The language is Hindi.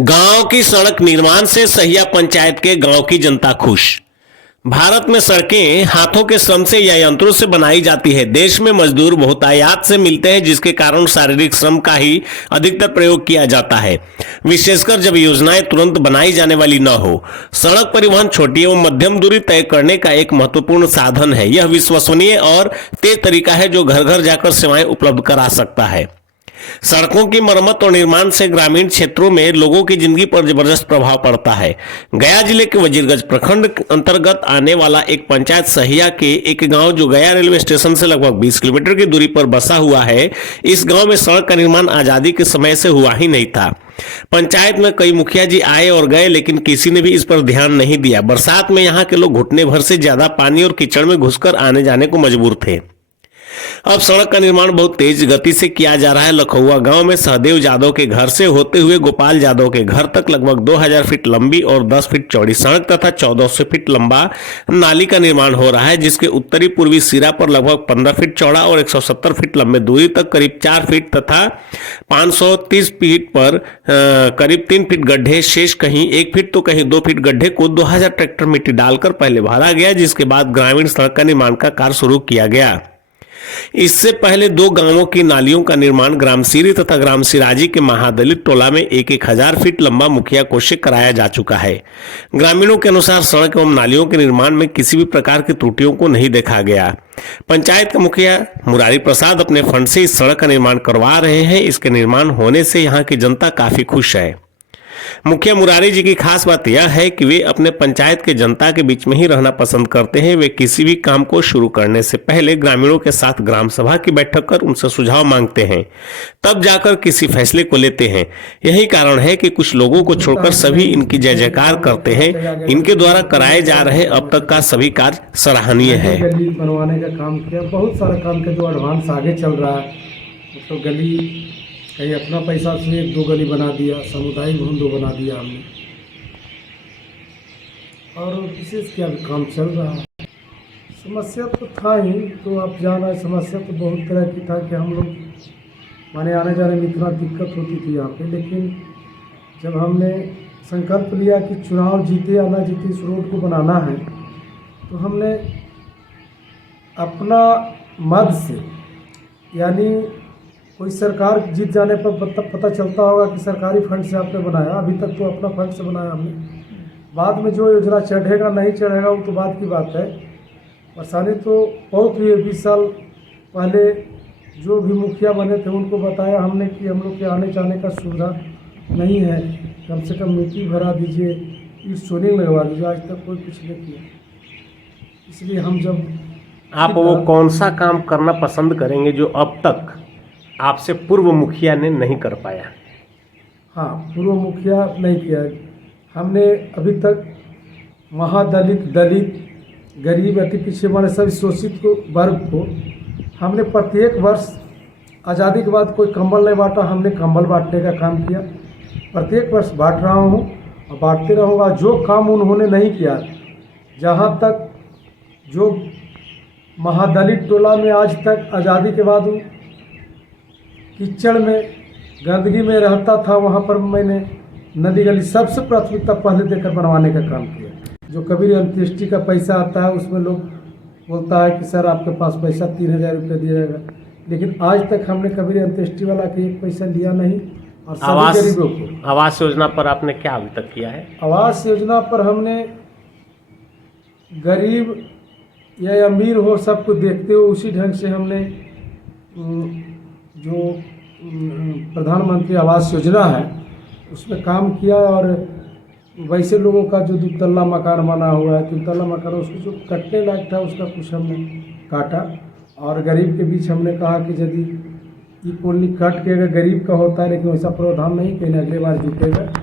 गांव की सड़क निर्माण से सहिया पंचायत के गांव की जनता खुश। भारत में सड़कें हाथों के श्रम से या यंत्रों से बनाई जाती है। देश में मजदूर बहुतायत से मिलते हैं, जिसके कारण शारीरिक श्रम का ही अधिकतर प्रयोग किया जाता है, विशेषकर जब योजनाएं तुरंत बनाई जाने वाली न हो। सड़क परिवहन छोटी एवं मध्यम दूरी तय करने का एक महत्वपूर्ण साधन है। यह विश्वसनीय और तेज तरीका है जो घर घर जाकर सेवाएं उपलब्ध करा सकता है। सड़कों की मरम्मत और निर्माण से ग्रामीण क्षेत्रों में लोगों की जिंदगी पर जबरदस्त प्रभाव पड़ता है। गया जिले के वजीरगंज प्रखंड अंतर्गत आने वाला एक पंचायत सहिया के एक गांव जो गया रेलवे स्टेशन से लगभग 20 किलोमीटर की दूरी पर बसा हुआ है, इस गांव में सड़क का निर्माण आजादी के समय से हुआ ही नहीं था। पंचायत में कई मुखिया जी आए और गए, लेकिन किसी ने भी इस पर ध्यान नहीं दिया। बरसात में यहाँ के लोग घुटने भर से ज्यादा पानी और कीचड़ में घुसकर आने जाने को मजबूर थे। अब सड़क का निर्माण बहुत तेज गति से किया जा रहा है। लखौआ गांव में सहदेव यादव के घर से होते हुए गोपाल यादव के घर तक लगभग 2000 फीट लंबी और 10 फीट चौड़ी सड़क तथा 1400 फीट लंबा नाली का निर्माण हो रहा है, जिसके उत्तरी पूर्वी सिरा पर लगभग 15 फीट चौड़ा और 170 फीट लंबे दूरी तक करीब 4 फीट तथा 530 फीट पर करीब 3 फीट गड्ढे, शेष कहीं 1 फीट तो कहीं 2 फीट गड्ढे को 2000 ट्रैक्टर मिट्टी डालकर पहले भरा गया, जिसके बाद ग्रामीण सड़क का निर्माण का कार्य शुरू किया गया। इससे पहले 2 गांवों की नालियों का निर्माण ग्राम सीरी तथा ग्राम सिराजी के महादलित टोला में 1,000 फीट लंबा मुखिया कोष से कराया जा चुका है। ग्रामीणों के अनुसार सड़क एवं नालियों के निर्माण में किसी भी प्रकार की त्रुटियों को नहीं देखा गया। पंचायत के मुखिया मुरारी प्रसाद अपने फंड से इस सड़क का निर्माण करवा रहे हैं। इसके निर्माण होने से यहाँ की जनता काफी खुश है। मुखिया मुरारी जी की खास बात यह है कि वे अपने पंचायत के जनता के बीच में ही रहना पसंद करते हैं। वे किसी भी काम को शुरू करने से पहले ग्रामीणों के साथ ग्राम सभा की बैठक कर उनसे सुझाव मांगते हैं, तब जाकर किसी फैसले को लेते हैं। यही कारण है कि कुछ लोगों को छोड़कर सभी इनकी जय जयकार करते हैं। इनके द्वारा कराए जा रहे अब तक का सभी कार्य सराहनीय है। गली बनवाने का काम किया, बहुत सारा काम किया जो एडवांस आगे चल रहा है। तो गली कहीं अपना पैसा से 1-2 गली बना दिया, सामुदायिक भवन 2 बना दिया हमने, और विशेष क्या काम चल रहा है। समस्या तो था ही, तो आप जान रहे, समस्या तो बहुत तरह की था कि हम लोग माने आने जाने में इतना दिक्कत होती थी यहाँ पे। लेकिन जब हमने संकल्प लिया कि चुनाव जीते या ना जीते इस रोड को बनाना है, तो हमने अपना मद से, यानी कोई सरकार जीत जाने पर पता चलता होगा कि सरकारी फंड से आपने बनाया, अभी तक तो अपना फंड से बनाया हमने। बाद में जो योजना चढ़ेगा नहीं चढ़ेगा वो तो बात की बात है। परेशानी तो बहुत हुई है। 20 साल पहले जो भी मुखिया बने थे उनको बताया हमने कि हम लोग के आने जाने का सुविधा नहीं है, कम से कम मिट्टी भरा दीजिए, ईट सोनिंग लगवा दीजिए। आज तक कोई कुछ नहीं किया। इसलिए हम जब आप वो कौन सा काम करना पसंद करेंगे जो अब तक आपसे पूर्व मुखिया ने नहीं कर पाया? हाँ, पूर्व मुखिया नहीं किया। हमने अभी तक महादलित, दलित, गरीब, अति पिछड़े वाले सभी शोषित को वर्ग को हमने प्रत्येक वर्ष आज़ादी के बाद कोई कंबल नहीं बांटा, हमने कंबल बांटने का काम किया। प्रत्येक वर्ष बांट रहा हूँ और बांटते रहूँगा। जो काम उन्होंने नहीं किया, जहाँ तक जो महादलित टोला में आज तक आज़ादी के बाद कीचड़ में गंदगी में रहता था, वहाँ पर मैंने नदी गली सबसे प्राथमिकता पहले देकर बनवाने का काम किया। जो कबीर अंत्येष्टि का पैसा आता है उसमें लोग बोलता है कि सर आपके पास पैसा 3000 रुपये दिया जाएगा, लेकिन आज तक हमने कबीर अंत्येष्टि वाला के एक पैसा लिया नहीं। और सभी गरीबों को आवास योजना पर आपने क्या अभी तक किया है? आवास योजना पर हमने गरीब या अमीर हो सबको देखते हुए उसी ढंग से हमने जो प्रधानमंत्री आवास योजना है उसमें काम किया। और वैसे लोगों का जो 2 तल्ला मकान बना हुआ है, 3 तल्ला मकान, उसको जो कटने लायक था उसका कुछ हमने काटा। और गरीब के बीच हमने कहा कि यदि ये कॉलोनी कट के अगर गरीब का होता है, लेकिन वैसा प्रावधान नहीं, कहीं अगले बार जुटेगा।